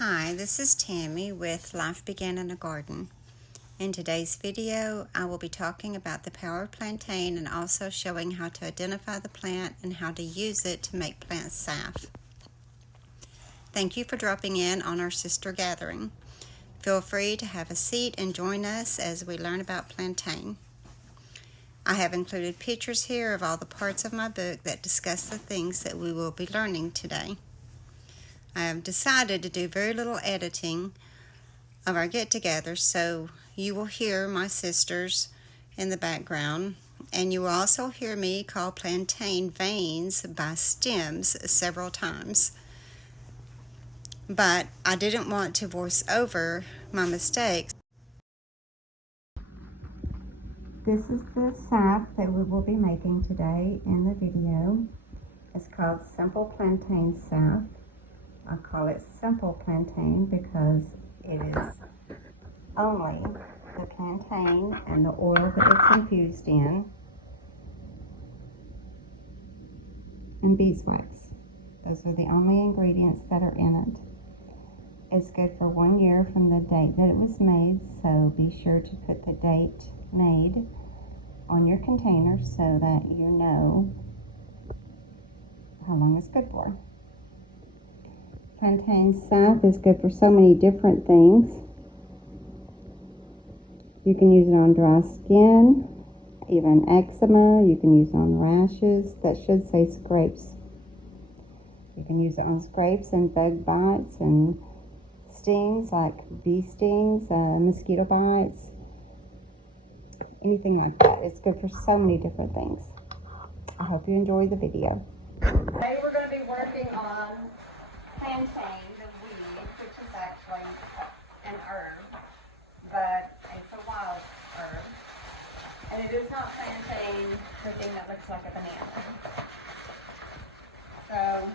Hi, this is Tammy with Life Began in a Garden. In today's video, I will be talking about the power of plantain and also showing how to identify the plant and how to use it to make plant salve. Thank you for dropping in on our sister gathering. Feel free to have a seat and join us as we learn about plantain. I have included pictures here of all the parts of my book that discuss the things that we will be learning today. I have decided to do very little editing of our get-together, so you will hear my sisters in the background, and you will also hear me call plantain veins by stems several times. But I didn't want to voice over my mistakes. This is the salve that we will be making today in the video. It's called Simple Plantain Salve. I call it Simple Plantain because it is only the plantain and the oil that it's infused in, and beeswax. Those are the only ingredients that are in it. It's good for 1 year from the date that it was made, so be sure to put the date made on your container so that you know how long it's good for. Plantain salve is good for so many different things. You can use it on dry skin, even eczema. You can use it on rashes. That should say scrapes. You can use it on scrapes and bug bites and stings like bee stings, mosquito bites, anything like that. It's good for so many different things. I hope you enjoy the video. Today we're going to be working on plantain, the weed, which is actually an herb, but it's a wild herb. And it is not plantain, the thing that looks like a banana. So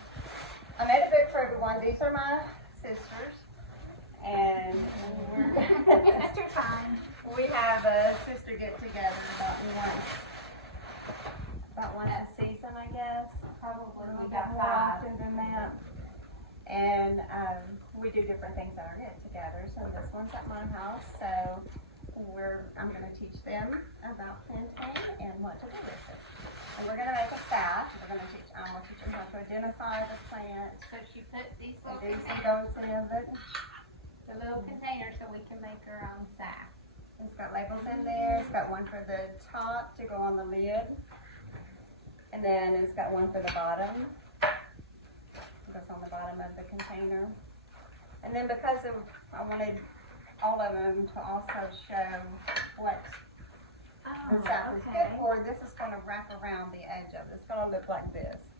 I made a book for everyone. These are my sisters. And we're sister time. We have a sister get together about once a season, I guess. Probably we got more often than that. And we do different things at our get together. So this one's at my house. So I'm going to teach them about plantain and what to do with it. And we're going to make a salve. I'm going to teach them how to identify the plant. So she put these little the little container so we can make our own salve. It's got labels in there. It's got one for the top to go on the lid. And then it's got one for the bottom. It goes on the bottom of the container. And then because I wanted all of them to also show what the salve is good for, this is going to wrap around the edge of it. It's going to look like this.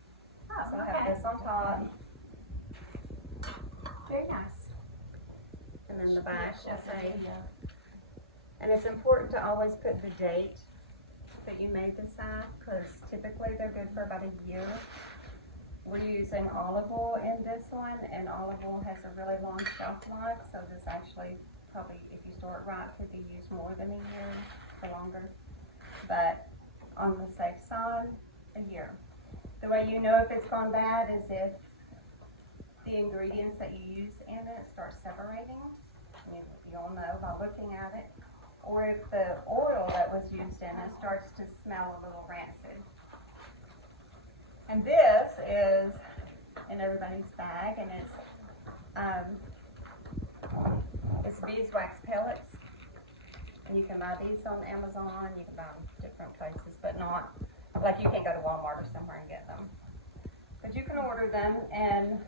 So I have this on top. Very nice. And then the back will say, and it's important to always put the date that you made the salve, because typically they're good for about a year. We're using olive oil in this one, and olive oil has a really long shelf life, so this actually probably, if you store it right, could be used more than a year or longer. But on the safe side, a year. The way you know if it's gone bad is if the ingredients that you use in it start separating. You'll know by looking at it. Or if the oil that was used in it starts to smell a little rancid. And this is in everybody's bag, and it's beeswax pellets. And you can buy these on Amazon. You can buy them different places, but not like you can't go to Walmart or somewhere and get them. But you can order them, and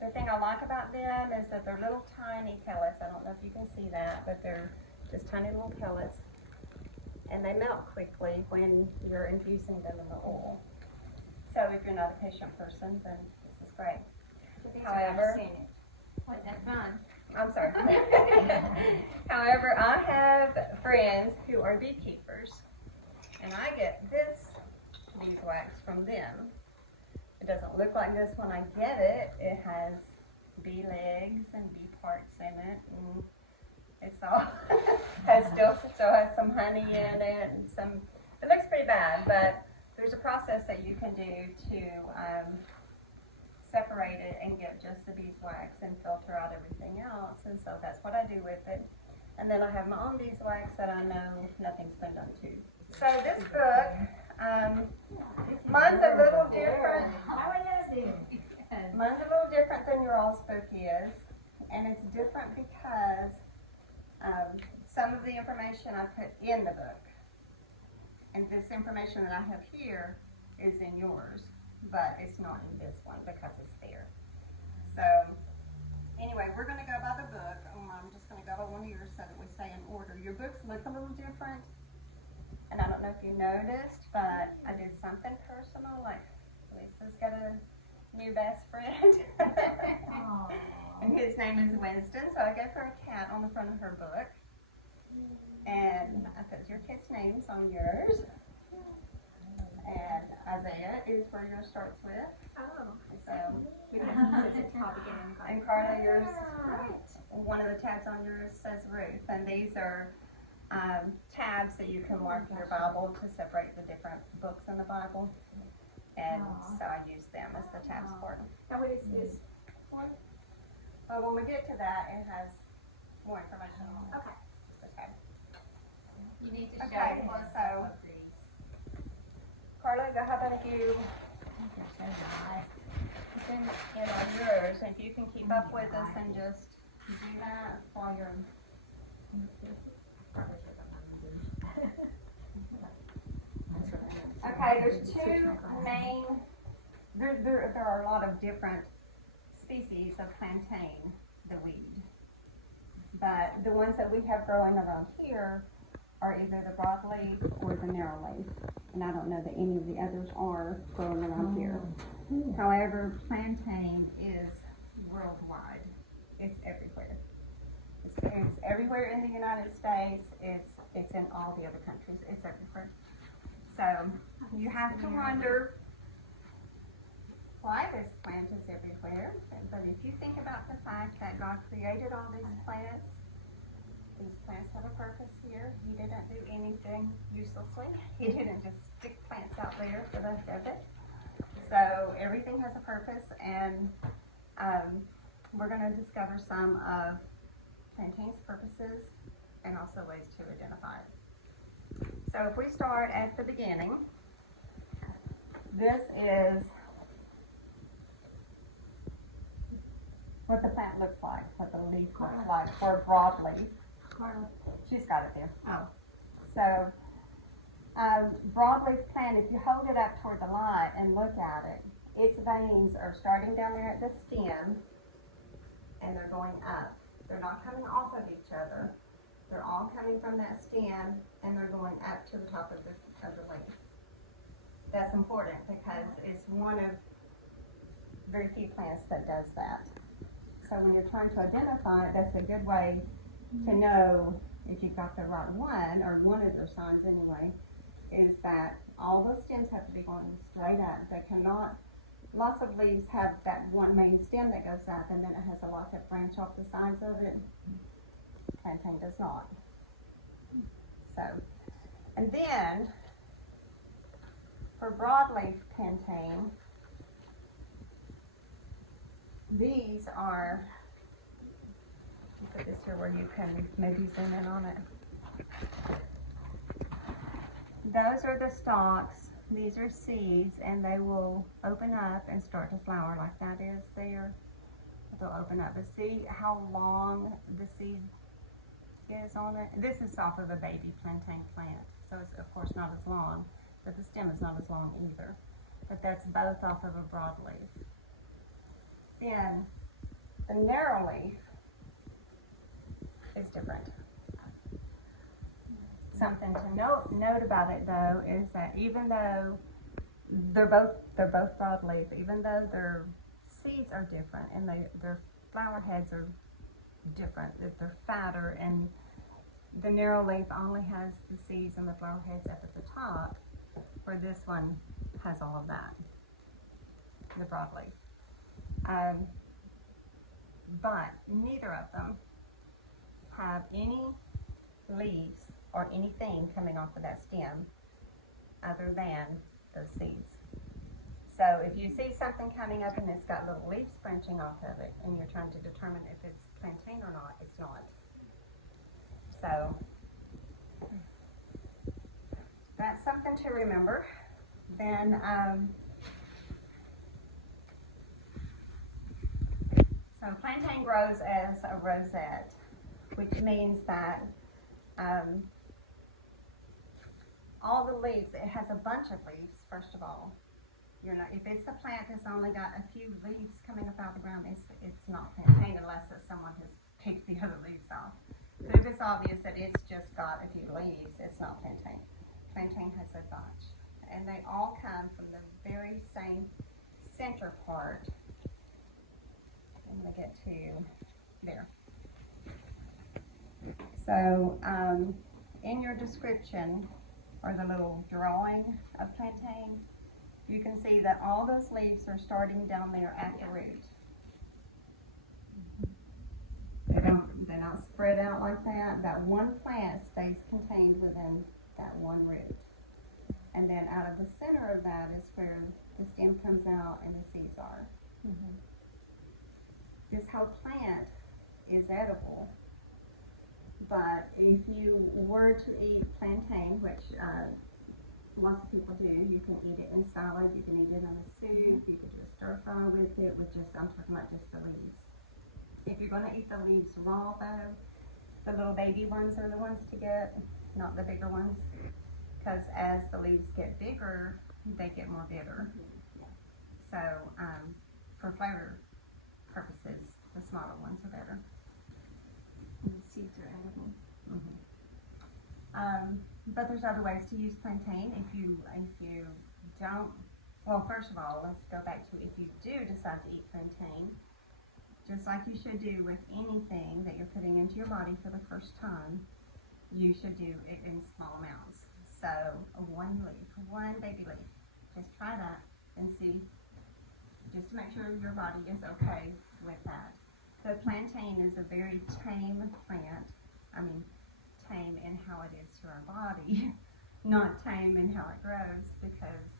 the thing I like about them is that they're little tiny pellets. I don't know if you can see that, but they're just tiny little pellets. And they melt quickly when you're infusing them in the oil. So if you're not a patient person, then this is great. However, That's fun. I'm sorry. However, I have friends who are beekeepers, and I get this beeswax from them. It doesn't look like this when I get it. It has bee legs and bee parts in it, and it's all still has some honey in it, and it looks pretty bad, but there's a process that you can do to separate it and get just the beeswax and filter out everything else. And so that's what I do with it. And then I have my own beeswax that I know nothing's been done to. So this book, mine's a little different. Mine's a little different than your all's book is. And it's different because some of the information I put in the book. And this information that I have here is in yours, but it's not in this one because it's there. So anyway, we're going to go by the book. I'm just going to go by one of yours so that we stay in order. Your books look a little different, and I don't know if you noticed, but I did something personal, like Lisa's got a new best friend, and his name is Winston, so I gave her a cat on the front of her book, and I put your kids' names on yours. And Isaiah is where yours starts with. Oh. So, Because it says it's how beginning and Carla, yours, one of the tabs on yours says Ruth. And these are tabs that you can mark in your Bible to separate the different books in the Bible. And so I use them as the tabs for them. Now what is this one? But when we get to that, it has more information on it. Okay. Okay. You need to show Okay, us so Carla, how about you? It's in on yours, and if you can keep up with us and just do that while you're. Okay, there's two main. There are a lot of different species of plantain, the weed, but the ones that we have growing around here are either the broadleaf or the narrowleaf. And I don't know that any of the others are growing around here. However, plantain is worldwide. It's everywhere. It's everywhere in the United States. It's in all the other countries. It's everywhere. So you have to wonder why this plant is everywhere. But if you think about the fact that God created all these plants have a purpose here. He didn't do anything uselessly. He didn't just stick plants out there for the heck of it. So everything has a purpose, and we're going to discover some of plantain's purposes and also ways to identify it. So if we start at the beginning, this is what the plant looks like, what the leaf looks like for a broadleaf. She's got it there. Oh. So, broadleaf plant, if you hold it up toward the light and look at it, its veins are starting down there at the stem and they're going up. They're not coming off of each other. They're all coming from that stem and they're going up to the top of the leaf. That's important because it's one of very few plants that does that. So when you're trying to identify it, that's a good way to know if you've got the right one, or one of their signs anyway, is that all those stems have to be going straight up. They cannot, lots of leaves have that one main stem that goes up and then it has a lot that branch off the sides of it. Plantain does not. So, and then for broadleaf plantain, these are, put this here where you can maybe zoom in on it. Those are the stalks. These are seeds, and they will open up and start to flower like that is there. They'll open up. But see how long the seed is on it? This is off of a baby plantain plant, so it's of course not as long, but the stem is not as long either. But that's both off of a broadleaf. Then the narrowleaf is different. Something to note about it though is that even though they're both broadleaf, even though their seeds are different and their flower heads are different, they're fatter, and the narrowleaf only has the seeds and the flower heads up at the top, where this one has all of that, the broadleaf. But neither of them have any leaves or anything coming off of that stem other than those seeds. So if you see something coming up and it's got little leaves branching off of it and you're trying to determine if it's plantain or not, it's not. So that's something to remember. Then so plantain grows as a rosette, which means that all the leaves, it has a bunch of leaves, first of all. You're not, if it's a plant that's only got a few leaves coming up out of the ground, it's not plantain unless someone has picked the other leaves off. But if it's obvious that it's just got a few leaves, it's not plantain. Plantain has a bunch. And they all come from the very same center part. I'm going to get to there. So in your description, or the little drawing of plantain, you can see that all those leaves are starting down there at the root. They're not spread out like that. That one plant stays contained within that one root. And then out of the center of that is where the stem comes out and the seeds are. This whole plant is edible, but if you were to eat plantain, which lots of people do, you can eat it in salad, you can eat it in a soup, you could do a stir fry with it, I'm talking about just the leaves. If you're going to eat the leaves raw though, the little baby ones are the ones to get, not the bigger ones, because as the leaves get bigger, they get more bitter. So for flavor purposes, the smaller ones are better. And the seeds are edible. But there's other ways to use plantain. If you don't, well, first of all, let's go back to if you do decide to eat plantain, just like you should do with anything that you're putting into your body for the first time, you should do it in small amounts. So one leaf, one baby leaf, just try that and see, just to make sure your body is okay with that. The plantain is a very tame plant. I mean, tame in how it is to our body, not tame in how it grows, because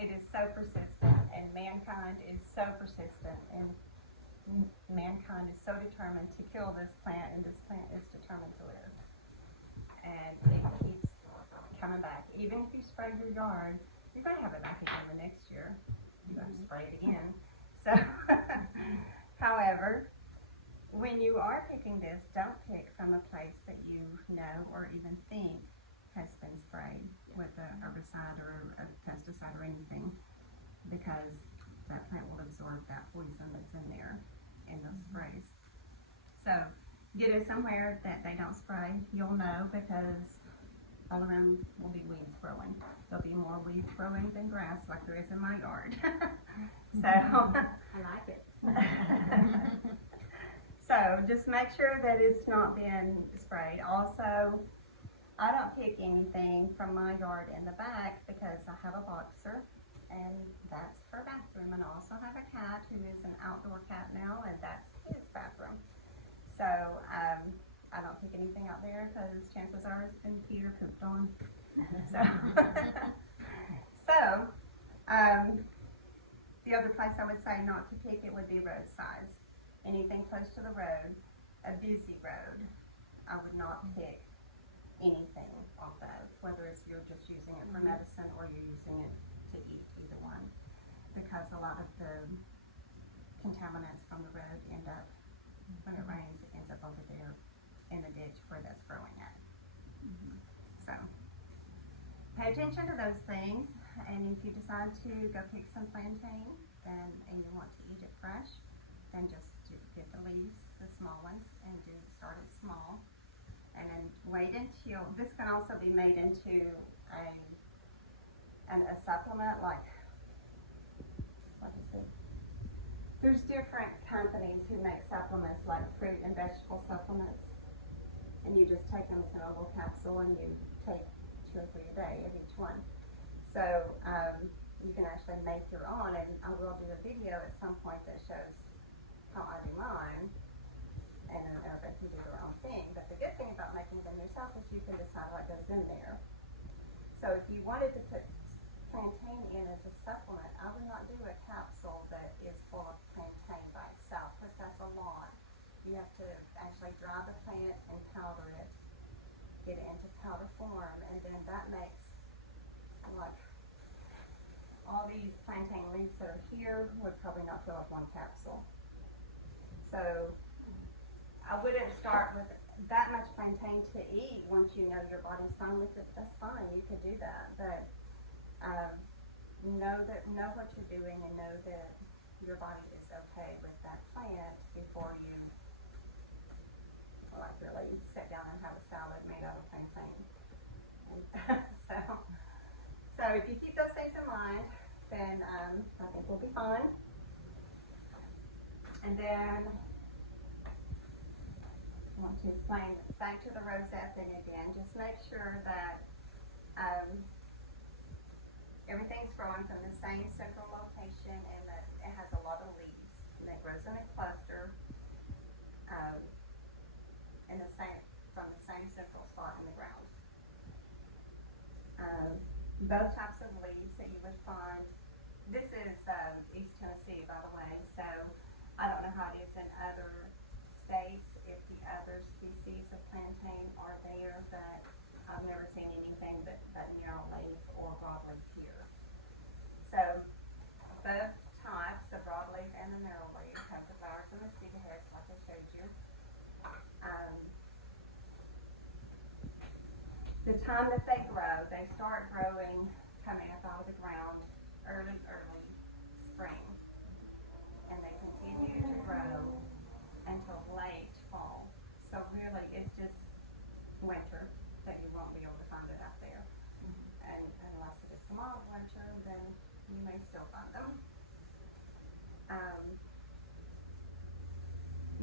it is so persistent and mankind is so persistent and mankind is so determined to kill this plant, and this plant is determined to live. And it keeps coming back. Even if you spray your yard, you're going to have it back again the next year. You're going to spray it again. So, however, when you are picking this, don't pick from a place that you know or even think has been sprayed with a herbicide or a pesticide or anything, because that plant will absorb that poison that's in there in those sprays. So get it somewhere that they don't spray. You'll know, because all around will be weeds growing. There'll be more weeds growing than grass, like there is in my yard. So I like it. So just make sure that it's not been sprayed. Also, I don't pick anything from my yard in the back because I have a boxer, and that's her bathroom. And I also have a cat who is an outdoor cat now, and that's his bathroom. So I don't pick anything out there because chances are it's been peed or pooped on. So, the other place I would say not to pick it would be roadsides. Anything close to the road, a busy road, I would not pick anything off of, whether it's you're just using it for medicine or you're using it to eat, either one, because a lot of the contaminants from the road end up, when it rains, it ends up over there in the ditch where that's growing at. So pay attention to those things, and if you decide to go pick some plantain and you want to eat it fresh, then just get the leaves, the small ones, and start it small, and then wait until, this can also be made into a supplement, like, what is it? There's different companies who make supplements like fruit and vegetable supplements, and you just take them as a little capsule and you take 2 or 3 a day of each one. So you can actually make your own, and I will do a video at some point that shows how I do mine, and everybody can do their own thing. But the good thing about making them yourself is you can decide what goes in there. So if you wanted to plantain in as a supplement, I would not do a capsule that is full of plantain by itself, because that's a lot. You have to actually dry the plant and powder it, get it into powder form, and then that makes, like, all these plantain leaves that are here would probably not fill up one capsule. So I wouldn't start with that much plantain to eat once you know your body's fine with it. That's fine, you could do that, but know what you're doing and know that your body is okay with that plant before you like really sit down and have a salad made out of plantain. And so if you keep those things in mind, then I think we'll be fine. And then I want to explain back to the rosette thing again. Just make sure that everything's growing from the same central location and that it has a lot of leaves. And it grows in a cluster from the same central spot in the ground. Both types of leaves that you would find. This is East Tennessee, by the way, so I don't know how it is in other states if the other species of plantain are there, but I've never seen anything but narrowleaf or broadleaf here. So both types, the broadleaf and the narrowleaf, have the flowers and the seed heads like I showed you. The time that they grow, they start growing, coming up out of the ground early spring, and they continue to grow until late fall. So really it's just winter that you won't be able to find it out there. And unless it is a mild winter, then you may still find them.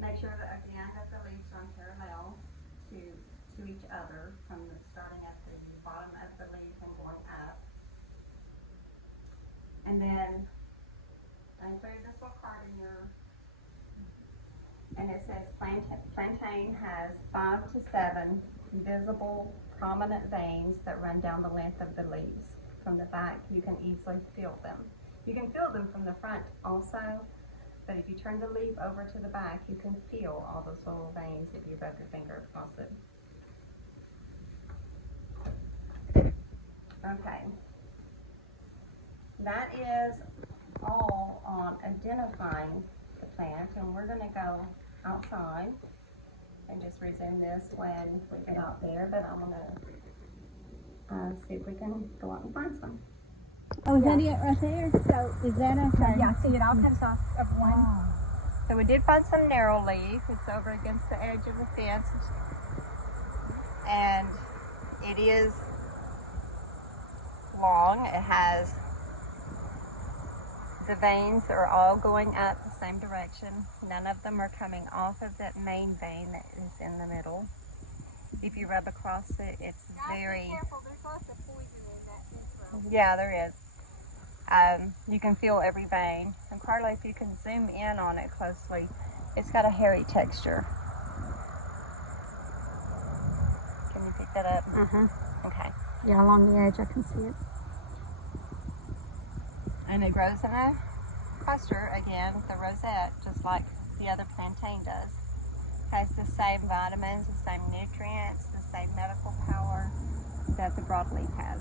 Make sure that again that the leaves run parallel to each other from starting at the bottom of the leaf and going up. And then I included this little card in your, and it says plantain has 5 to 7 visible prominent veins that run down the length of the leaves. From the back you can easily feel them. You can feel them from the front also, but if you turn the leaf over to the back you can feel all those little veins if you rub your finger across it. Okay, that is all on identifying the plant, and we're going to go outside and just resume this when we get out there, but I'm going to see if we can go out and find some. Oh, is that it right there? So Is that okay? So yeah, see, it all comes off of one. Oh. So we did find some narrow leaf. It's over against the edge of the fence, and it is long. It has the veins are all going up the same direction. None of them are coming off of that main vein that is in the middle. If you rub across it, it's very... Be careful, there's lots of poison in that. Yeah, there is. You can feel every vein. And Carla, if you can zoom in on it closely, it's got a hairy texture. Can you pick that up? Okay. Yeah, along the edge I can see it. And it grows in a cluster, again, the rosette, just like the other plantain does. Has the same vitamins, the same nutrients, the same medical power that the broadleaf has.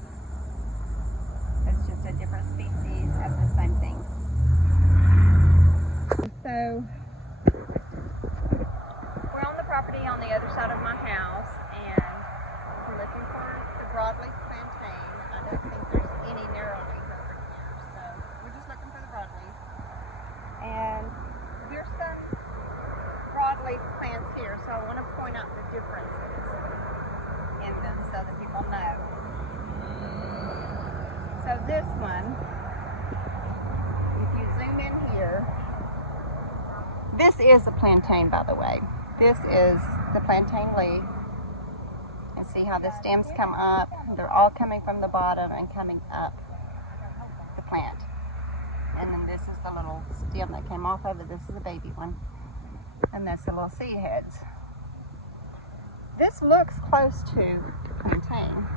It's just a different species of the same thing. So, we're on the property on the other side of my house, and we're looking for the broadleaf plantain. I don't think there's any narrowleaf over here, so we're just looking for the broadleaf. And there's some broadleaf plants here, so I want to point out the differences in them so that people know. So this one, if you zoom in here, this is a plantain, by the way. This is the plantain leaf. And see how the stems come up? They're all coming from the bottom and coming up the plant. And then this is the little stem that came off of it. This is a baby one. And that's the little seed heads. This looks close to plantain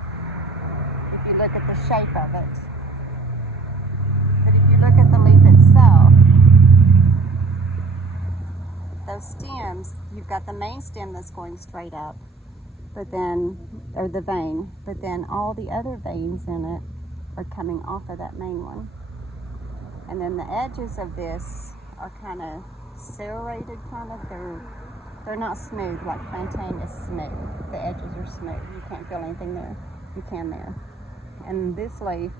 if you look at the shape of it. those stems, you've got the main stem that's going straight up, but then, or the vein, but then all the other veins in it are coming off of that main one. And then the edges of this are kind of serrated, they're not smooth like plantain is smooth. The edges are smooth. You can't feel anything there. You can there. And this leaf,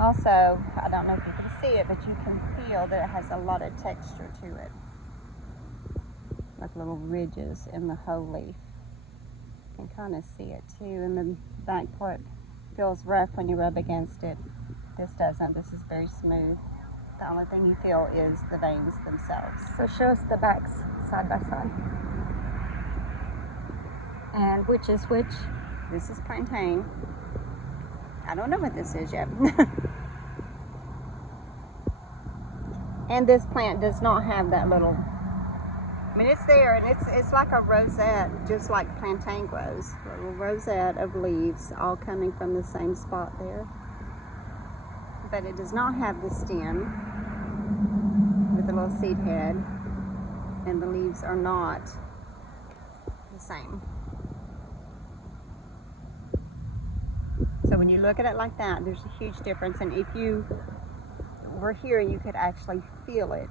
also, I don't know if you can see it, but you can feel that it has a lot of texture to it. Like little ridges in the whole leaf. You can kind of see it too. And the back part feels rough when you rub against it. This doesn't. This is very smooth. The only thing you feel is the veins themselves. So show us the backs side by side. And which is which? This is plantain. I don't know what this is yet. And this plant does not have that little, I mean, it's there, and it's like a rosette, just like plantain grows. A little rosette of leaves all coming from the same spot there. But it does not have the stem with the little seed head, and the leaves are not the same. So when you look at it like that, there's a huge difference. And if you were here, you could actually feel it.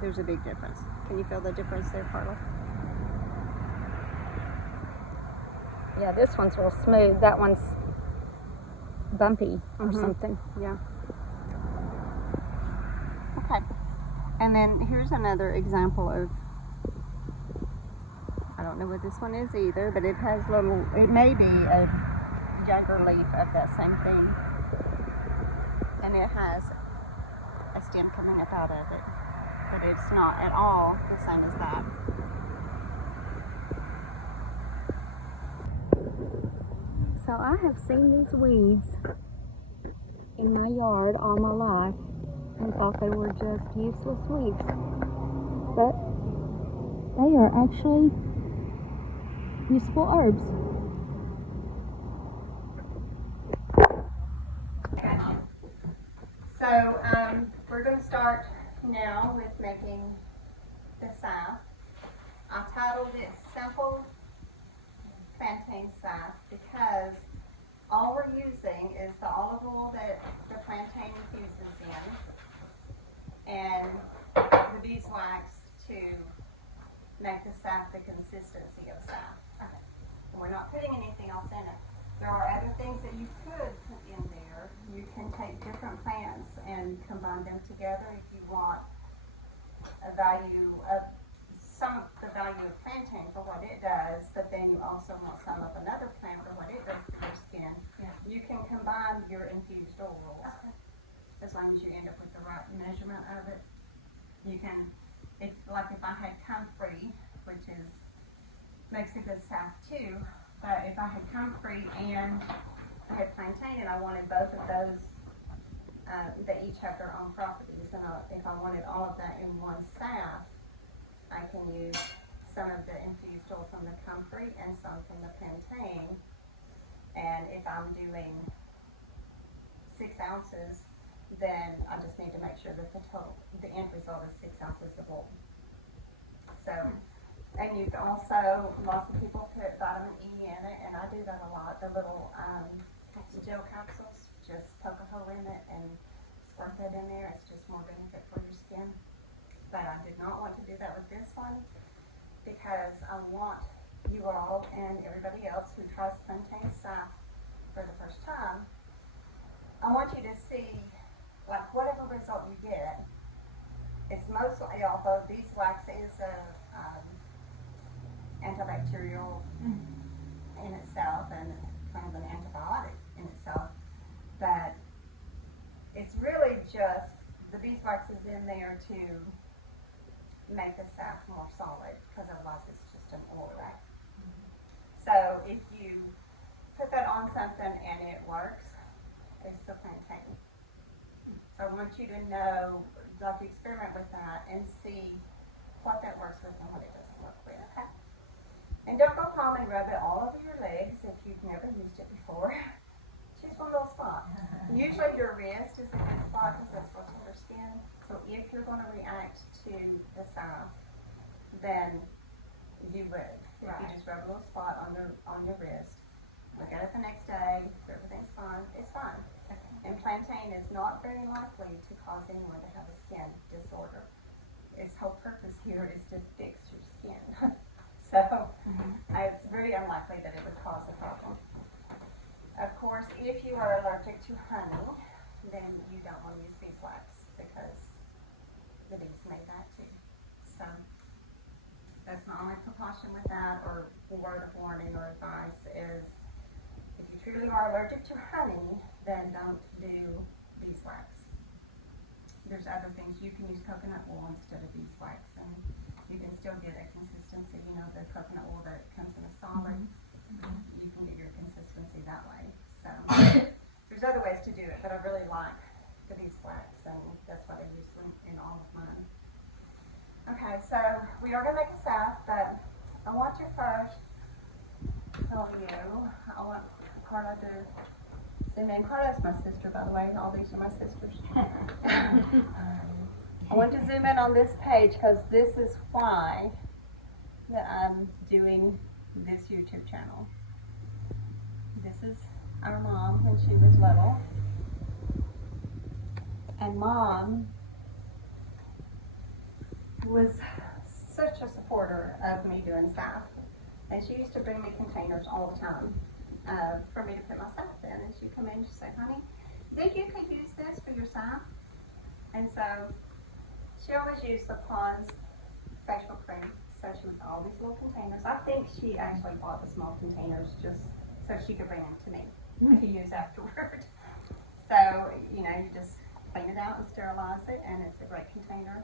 There's a big difference. Can you feel the difference there, Carla? Yeah, this one's real smooth. That one's bumpy or something. Yeah. Okay. And then here's another example of, I don't know what this one is either, but it has little, it may be a younger leaf of that same thing. And it has a stem coming up out of it. But it's not at all the same as that. So I have seen these weeds in my yard all my life and thought they were just useless weeds. But they are actually useful herbs. So we're going to start now with making the salve. I titled it Simple Plantain Salve because all we're using is the olive oil that the plantain infuses in and the beeswax to make the salve the consistency of salve. Okay. And we're not putting anything else in it. There are other things that you could put in there. You can take different plants and combine them together if you want a value of some of the value of plantain for what it does, but then you also want some of another plant for what it does for your skin. Yeah. You can combine your infused oils as long as you end up with the right measurement of it. You can, if I had comfrey, which makes a good salve too, but if I had comfrey and I had plantain and I wanted both of those, they each have their own properties, and if I wanted all of that in one salve, I can use some of the infused oil from the comfrey and some from the plantain. And if I'm doing 6 ounces, then I just need to make sure that the end result is 6 ounces of oil. So, and you can also, lots of people put vitamin E in it, and I do that a lot. The little gel capsules, just poke a hole in it and squirt that in there. It's just more benefit for your skin. But I did not want to do that with this one because I want you all and everybody else who tries plantain salve for the first time, I want you to see, like, whatever result you get, it's mostly, although beeswax is antibacterial in itself and kind of an antibiotic in itself, but it's really just the beeswax is in there to make the salve more solid, because otherwise it's just an oil. So if you put that on something and it works, it's the plantain. So I want you to know, like, experiment with that and see what that works with and what it doesn't work with. Okay. And don't go home and rub it all over your legs if you've never used it before. Choose one little spot. Usually your wrist is a good spot because that's for tender skin. So So if you're going to react to the salve, then you would. If you just rub a little spot on your wrist, look at it the next day, if everything's fine, it's fine. And plantain is not very likely to cause anyone to have a skin disorder. Its whole purpose here is to fix your skin. So it's very unlikely that it would cause a problem. Of course, if you are allergic to honey, then you don't want to use beeswax because the bees made that too. So that's my only precaution with that, or word of warning or advice is, if you truly are allergic to honey, then don't do beeswax. There's other things. You can use coconut oil instead of beeswax, and you can still get a consistency. You know, the coconut oil that comes in a solid, you can get your consistency that way. So there's other ways to do it, but I really like the beeswax, and that's what I use in all of mine. Okay, so we are going to make a salve, but I want to first tell you, I want Carla to zoom in. Carla's my sister, by the way. All these are my sisters. I want to zoom in on this page because this is why that I'm doing this YouTube channel. This is our mom when she was little. And Mom was such a supporter of me doing salve. And she used to bring me containers all the time for me to put my salve in. And she'd come in and she'd say, honey, think you could use this for your salve? And so she always used the Pond's facial cream. So she would all these little containers. I think she actually bought the small containers just so she could bring them to me to use afterward. So, you know, you just clean it out and sterilize it, and it's a great container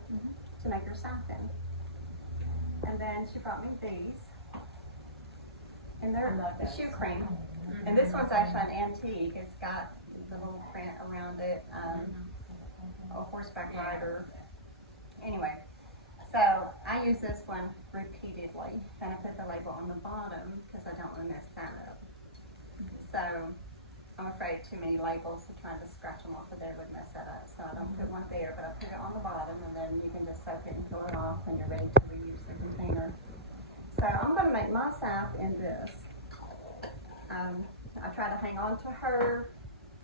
to make your salve in. And then she brought me these. And they're the shoe cream. And this one's actually an antique. It's got the little print around it, a horseback rider. Anyway, so I use this one repeatedly, and I put the label on the bottom because I don't want to mess that up. So I'm afraid too many labels, so trying to scratch them off of there would mess that up. So I don't put one there, but I put it on the bottom, and then you can just soak it and fill it off when you're ready to reuse the container. So I'm going to make my salve in this. I try to hang on to her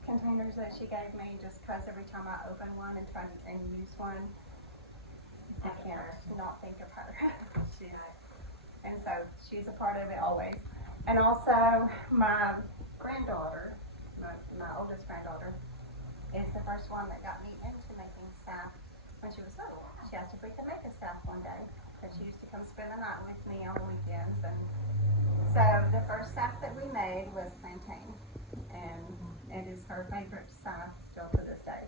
containers that she gave me just because every time I open one and try and use one, I can't not think of her. And so she's a part of it always. And also my granddaughter, my oldest granddaughter, is the first one that got me into making salve when she was little. She asked if we could make a salve one day, because she used to come spend the night with me on the weekends. And so the first salve that we made was plantain, and it is her favorite salve still to this day.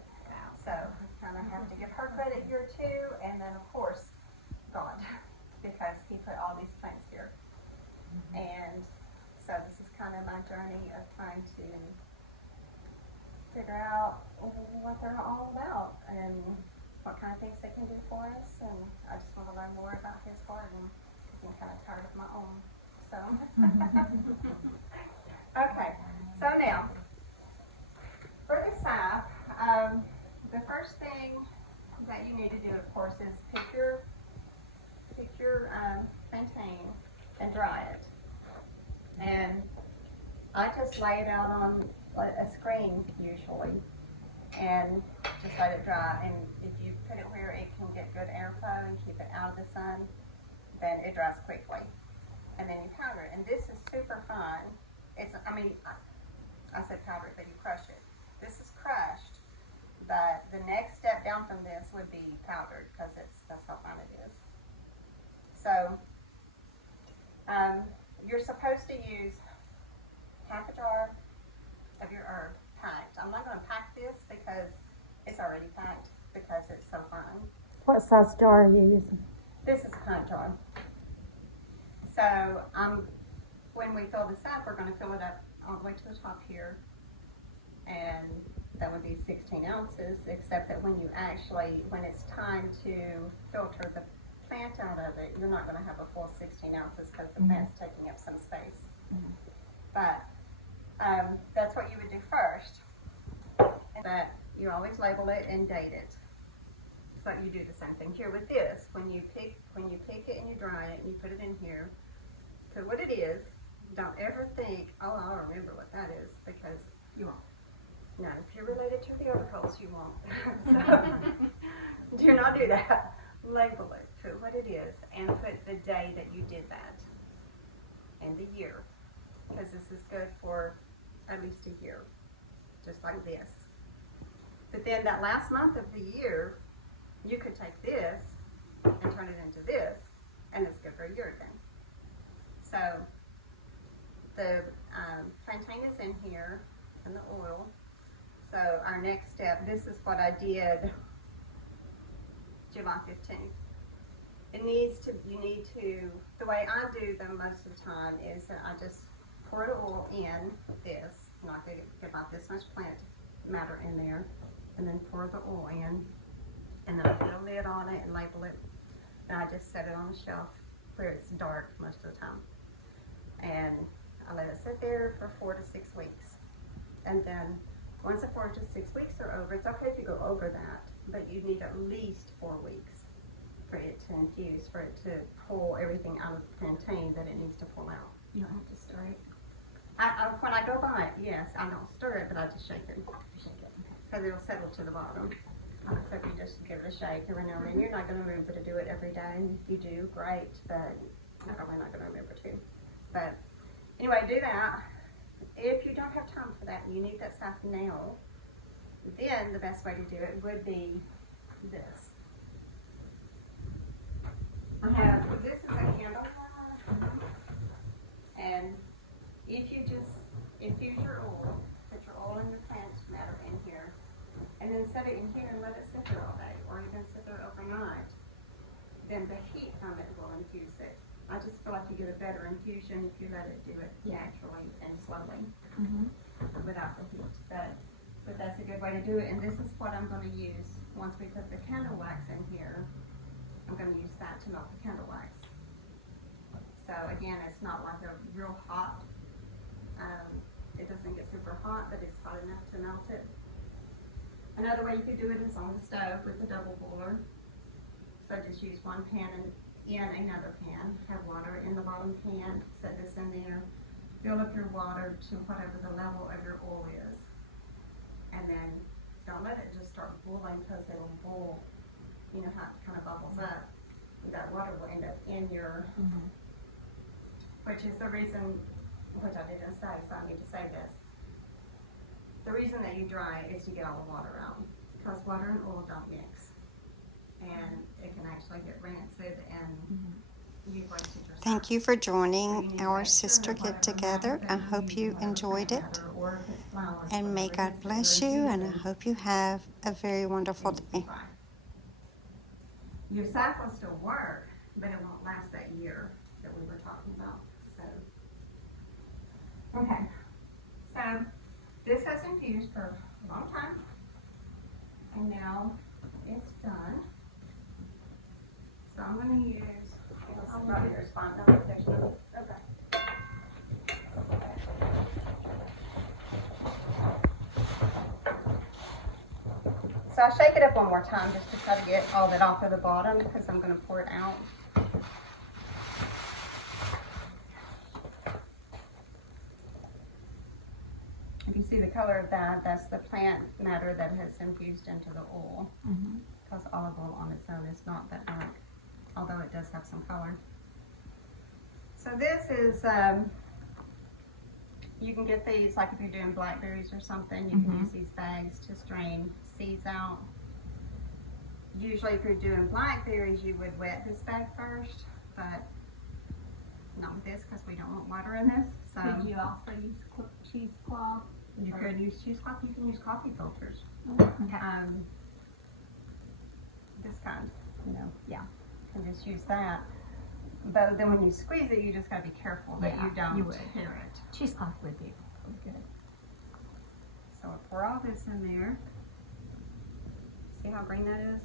So I kind of have to give her credit here too, and then of course God, because He put all these plants here. And so this is kind of my journey of trying to figure out what they're all about and what kind of things they can do for us. And I just want to learn more about His garden because I'm kind of tired of my own. So, okay. So now, for the salve, the first thing that you need to do, of course, is pick your plantain and dry it. And I just lay it out on a screen usually and just let it dry. And if you put it where it can get good airflow and keep it out of the sun, then it dries quickly. And then you powder it. And this is super fine. I said powder it, but you crush it. This is crushed, but the next step down from this would be powdered because that's how fine it is. So you're supposed to use half a jar of your herb packed. I'm not going to pack this because it's already packed because it's so fine. What size jar are you using? This is a pint jar. So when we fill this up, we're going to fill it up all the way to the top here, and that would be 16 ounces, except that when it's time to filter the plant out of it, you're not going to have a full 16 ounces because the plant's taking up some space. But that's what you would do first. But you always label it and date it. So you do the same thing here with this. When you pick it and you dry it and you put it in here, because what it is, don't ever think, oh, I'll remember what that is, because you won't. No, if you're related to the overcoats, you won't. So, do not do that. Label it, put what it is, and put the day that you did that, and the year, because this is good for at least a year, just like this. But then that last month of the year, you could take this and turn it into this, and it's good for a year again. So the plantain is in here, and the oil. So our next step, this is what I did July 15th. You need to, the way I do them most of the time is that I just pour the oil in this, and I get about this much plant matter in there, and then pour the oil in, and then I put a lid on it and label it, and I just set it on the shelf where it's dark most of the time. And I let it sit there for 4 to 6 weeks. And then once the 4 to 6 weeks are over, it's okay if you go over that, but you need at least 4 weeks for it to infuse, for it to pull everything out of the plantain that it needs to pull out. You don't have to stir it. When I go by it, yes, I don't stir it, but I just shake it. Because it'll settle to the bottom. So if you just give it a shake every now and then, you're not going to remember to do it every day. And if you do, great, but I'm probably not going to remember to. But anyway, do that. If you don't have time for that and you need that stuff now, then the best way to do it would be this. This is a candle warmer, and if you just infuse your oil, put your oil and your plant matter in here, and then set it in here and let it sit there all day, or even sit there overnight, then the heat from it will infuse it. I just feel like you get a better infusion if you let it do it naturally and slowly without the heat. But that's a good way to do it, and this is what I'm going to use once we put the candle wax in here. I'm going to use that to melt the candle wax. So again, it's not like a real hot, it doesn't get super hot, but it's hot enough to melt it. Another way you could do it is on the stove with the double boiler. So just use one pan and in another pan, have water in the bottom pan, set this in there, fill up your water to whatever the level of your oil is. And then don't let it just start boiling, because it'll boil, you know how it kind of bubbles up. That water will end up in your, which is the reason, which I didn't say, so I need to say this. The reason that you dry is to get all the water out, because water and oil don't mix. And it can actually get rancid, and you've wasted your time. Thank you for joining our sister get together. I hope you enjoyed it, and may God bless you, and I hope you have a very wonderful day. Your sack will still work, but it won't last that year that we were talking about. So, okay. So this has infused for a long time, and now it's done. So I'm going to use, I'll rub your spot. No, there's no, okay. So I'll shake it up one more time just to try to get all that off of the bottom, because I'm going to pour it out. If you see the color of that, that's the plant matter that has infused into the oil. Because olive oil on its own is not that dark, although it does have some color. So this is, you can get these, like if you're doing blackberries or something, you can use these bags to strain seeds out. Usually if you're doing blackberries, you would wet this bag first, but not with this, because we don't want water in this. So Could you also use cheesecloth? you could use cheesecloth, you can use coffee filters. Okay. This kind, you know, you can just use that. But then when you squeeze it, you just gotta be careful that you don't tear it. Cheesecloth would be good. So I'll pour all this in there. See how green that is?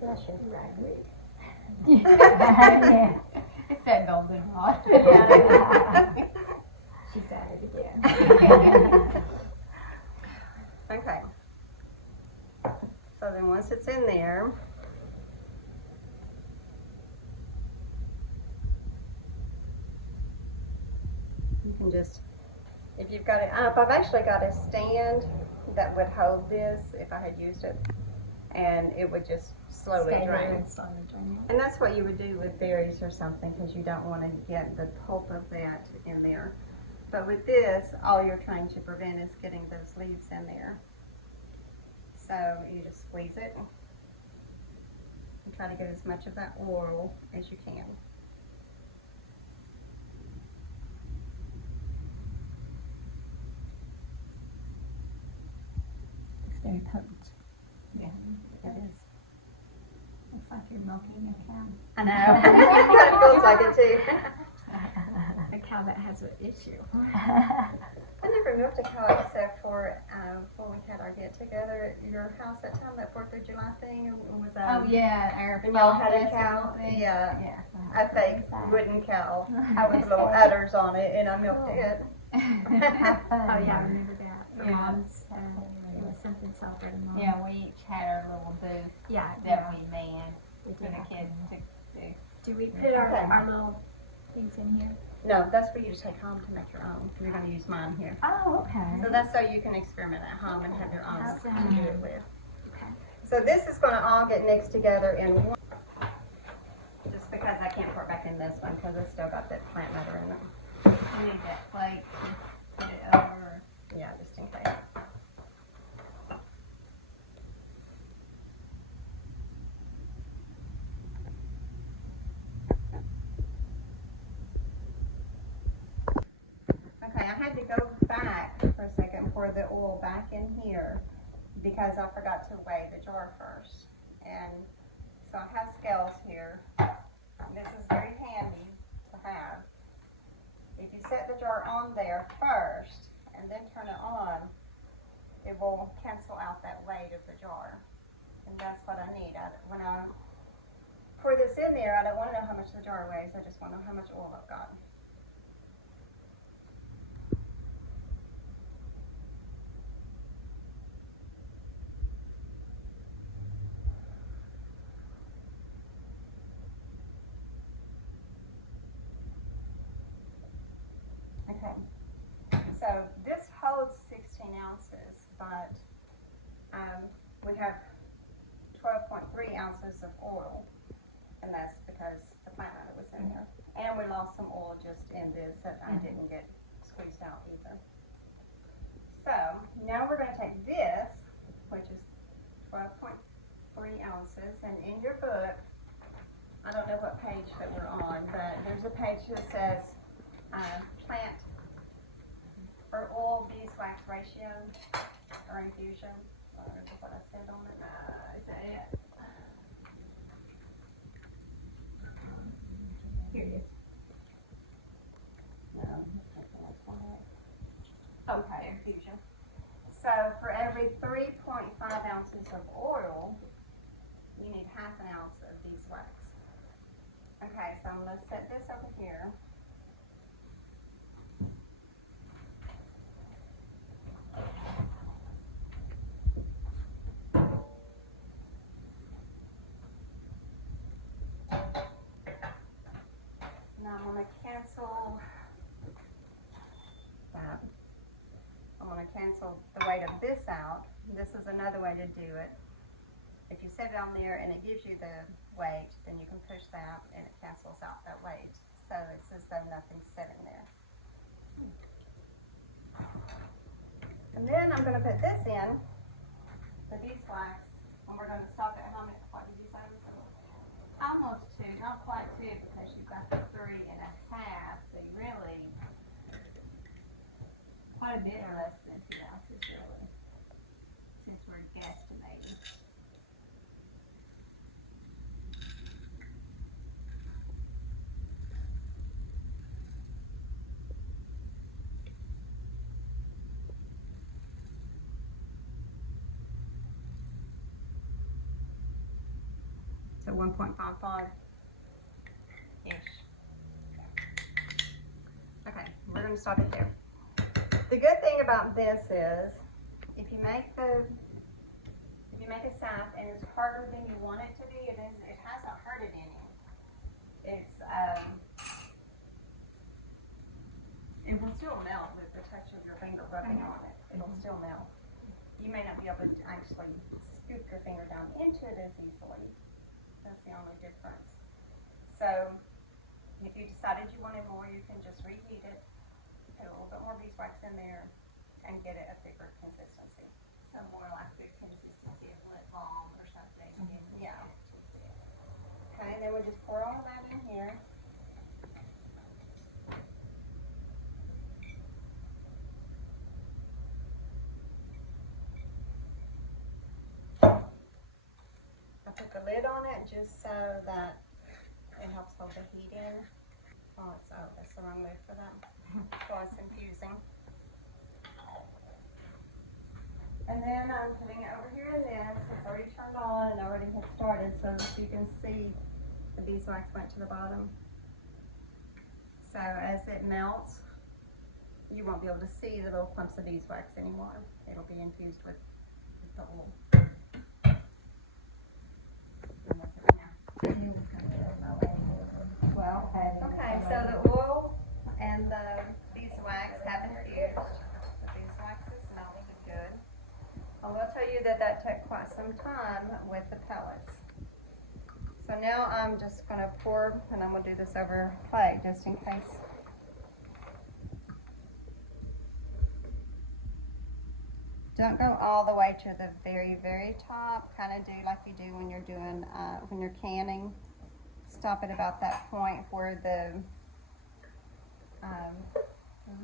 Bless your ragweed. Yeah. It's that goldenrod. She's at it again. Okay, So then once it's in there, you can just, if you've got it up, I've actually got a stand that would hold this if I had used it, and it would just slowly drain. And that's what you would do with berries or something, because you don't want to get the pulp of that in there. But with this, all you're trying to prevent is getting those leaves in there. So you just squeeze it and try to get as much of that oil as you can. It's very potent. Yeah, it is. Looks like you're milking a cow. I know. It kind of feels like it too. A cow that has an issue. I never milked a cow except for when we had our get together at your house that time, that 4th of July thing. It was Oh yeah, our and y'all had a festival cow. thing. Yeah, Yeah. a fake wooden cow with little udders on it, and I milked it. Oh yeah, I remember that. For Yeah. Mom's, it was something celebrating Mom. Yeah, we each had our little booth Yeah, that we manned we for did the have kids that. to do. Do we put our, Okay. our little things in here? No, that's for you to take home to make your own. You're going to use mine here. Oh, okay. So that's so you can experiment at home and have your own Awesome. to do it with. Okay. So this is going to all get mixed together in one. Just because I can't pour it back in this one because it's still got that plant matter in it. We need that plate to put it over. Yeah, just in case. Okay, I had to go back for a second, pour the oil back in here because I forgot to weigh the jar first. And so I have scales here. This is very handy to have. If you set the jar on there first and then turn it on, it will cancel out that weight of the jar. And that's what I need. When I pour this in there, I don't want to know how much the jar weighs. I just want to know how much oil I've got. Okay, so this holds 16 ounces, but we have 12.3 ounces of oil, and that's because the plant matter was in there. And we lost some oil just in this that I didn't get squeezed out either. So now we're going to take this, which is 12.3 ounces, and in your book, I don't know what page that we're on, but there's a page that says plant or oil beeswax ratio or infusion. I don't know what I said on it. Is that it? Here it is. No, that's one right. Okay. Infusion. So for every 3.5 ounces of oil, you need half an ounce of beeswax. Okay, so I'm going to set this over here. Now I'm going to cancel that. I'm going to cancel the weight of this out. This is another way to do it. If you set it on there and it gives you the weight, then you can push that and it cancels out that weight. So it's as though nothing's sitting there. And then I'm going to put this in, the beeswax, and we're going to stop at how many, what did you say? Almost 2, not quite 2 because you've got the 3.5, so you really quite a bit less than 2 ounces really, since we're guesstimating. So 1.55-ish. Okay, we're going to stop it there. The good thing about this is, if you make make a salve and it's harder than you want it to be, it hasn't hurt it any. It will still melt with the touch of your finger rubbing on it. It'll still melt. You may not be able to actually scoop your finger down into it as easily. That's the only difference. So, if you decided you wanted more, you can just reheat it, put a little bit more beeswax in there, and get it a thicker consistency. So more like the consistency of lip balm or something. Yeah. Okay, then we just pour all of that in here. I put the lid on it just so that it helps hold the heat in. Oh, that's the wrong lid for that. While it's infusing. And then I'm putting it over here in this. It's already turned on and already had started, so that you can see the beeswax went to the bottom. So as it melts, you won't be able to see the little clumps of beeswax anymore. It'll be infused with the oil. Okay, so the oil and the beeswax have infused. The beeswax is melting good. I will tell you that took quite some time with the pellets. So now I'm just going to pour, and I'm going to do this over a plate just in case. Don't go all the way to the very, very top. Kind of do like you do when you're doing, when you're canning. Stop at about that point where the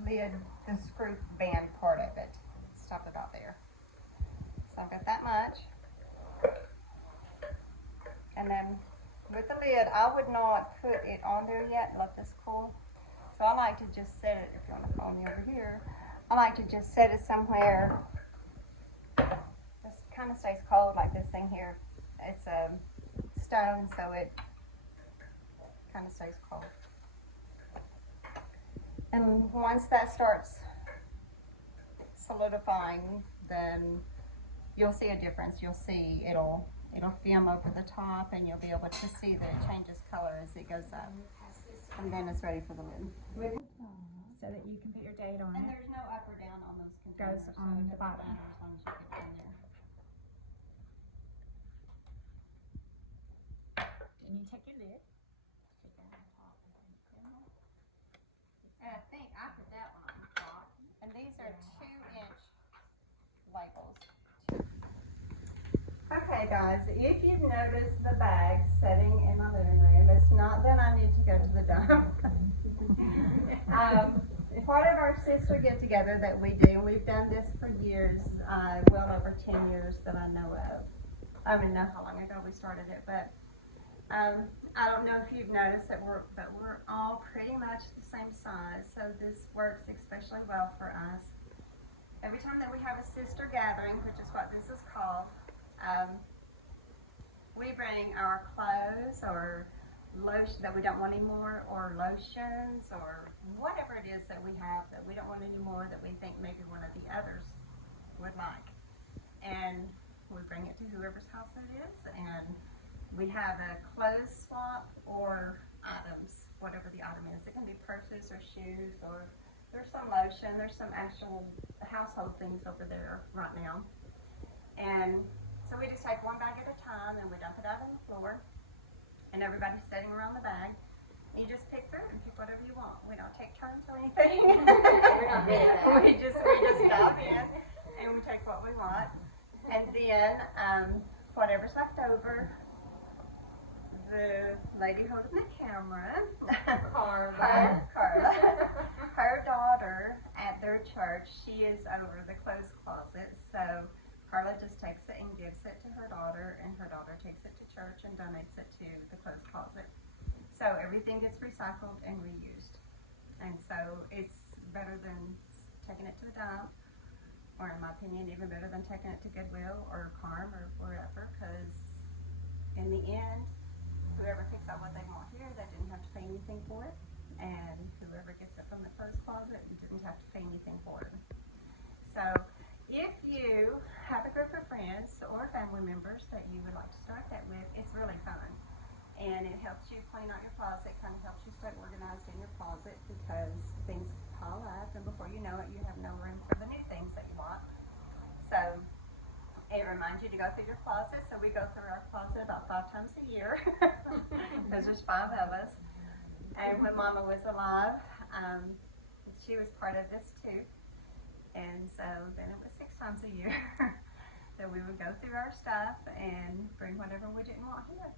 lid, the screw band part of it. Stop about there. So I've got that much. And then with the lid, I would not put it on there yet, let this cool. So I like to just set it, if you want to follow me over here, I like to just set it somewhere. This kind of stays cold like this thing here. It's a stone, so it kind of stays cold. And once that starts solidifying, then you'll see a difference. You'll see it'll film over the top, and you'll be able to see that it changes color as it goes up. And then it's ready for the lid. So that you can put your date on And it. there's no up or down on those containers. Goes on the bottom. As long as you get it in there. And you take your lid. And I think I put that one on the top. And these are 2-inch labels. Okay guys, if you've noticed the bag sitting in my living room, it's not that I need to go to the dump. Part of our sister get together that we do, and we've done this for years, well over 10 years that I know of. I don't know how long ago we started it, but I don't know if you've noticed that we're all pretty much the same size, so this works especially well for us. Every time that we have a sister gathering, which is what this is called, we bring our clothes or lotion that we don't want anymore, or lotions, or whatever it is that we have that we don't want anymore that we think maybe one of the others would like. And we bring it to whoever's house it is, and we have a clothes swap or items, whatever the item is. It can be purses or shoes, or there's some lotion, there's some actual household things over there right now. And so we just take one bag at a time and we dump it out on the floor, and everybody's sitting around the bag. And you just pick through and pick whatever you want. We don't take turns or anything. we just dive in and we take what we want. And then whatever's left over, the lady holding the camera, Carla, her daughter at their church, she is over the clothes closet. So Carla just takes it and gives it to her daughter, and her daughter takes it to church and donates it to the clothes closet. So everything gets recycled and reused. And so it's better than taking it to the dump, or in my opinion, even better than taking it to Goodwill or Carm or wherever, because in the end, whoever picks out what they want here, they didn't have to pay anything for it. And whoever gets it from the clothes closet didn't have to pay anything for it. So if you have a group of friends or family members that you would like to start that with, it's really fun. And it helps you clean out your closet, kind of helps you stay organized in your closet because things pile up and before you know it, you have no room for the new things that you want. So it reminds you to go through your closet. So we go through our closet about 5 times a year because there's 5 of us. And when Mama was alive, she was part of this too. And so then it was 6 times a year that we would go through our stuff and bring whatever we didn't want here.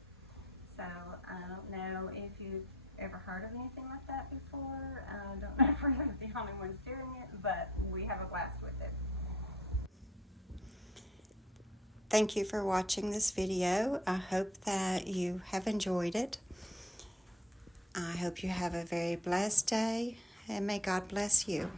So I don't know if you've ever heard of anything like that before. I don't know if we're the only ones doing it, but we have a blast with it. Thank you for watching this video. I hope that you have enjoyed it. I hope you have a very blessed day, and may God bless you.